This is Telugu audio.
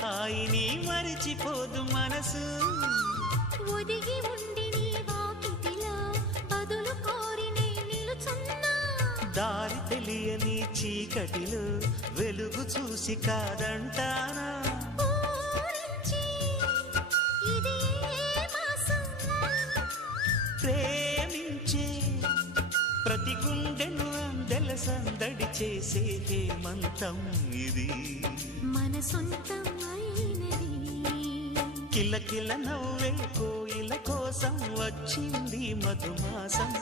హాయిని మరిచిపోదు మనసు ఒదిగి ఉండి నీ వాకిటిలో బదులు కోరి నే నిలుచున్నా దారి తెలియని చీకటిలో వెలుగు చూసి కాదంటానా ప్రేమించే ప్రతి గుండెను అందెల సందడి చేసే హేమంతం ఇది మన సొంతం అయినది కిలకిల నవ్వే కోయిల కోసం వచ్చింది మధుమాసం